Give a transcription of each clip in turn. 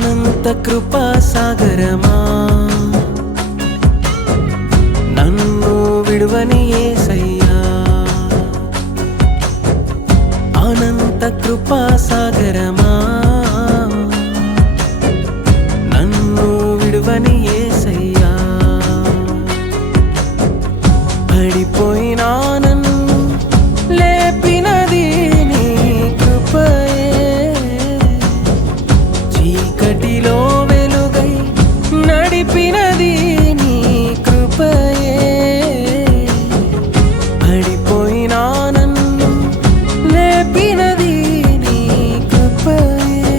అనంత కృపా సాగరమా, నన్ను విడువని యేసయ్యా. అనంత కృపా సాగరమా, నన్ను విడువని యేసయ్యా. పడిపోయినా నన్ను లేపినది నీ కృపయే, చీకటిలో వెలుగై నడిపినది నీ కృపయే. పడిపోయినా నన్ను లేపినది నీ కృపయే,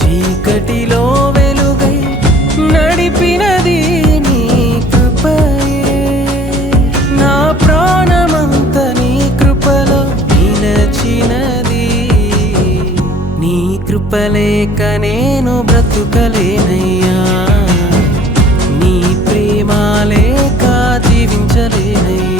చీకటిలో వెలుగై నడిపినది నీ కృపయే. నా ప్రాణమంత నీ కృపలో నిలచినది, నీ కృపలేక నేను బ్రతుకలేనయ్యా, నీ ప్రేమ లేక జీవించలేనయ్యా.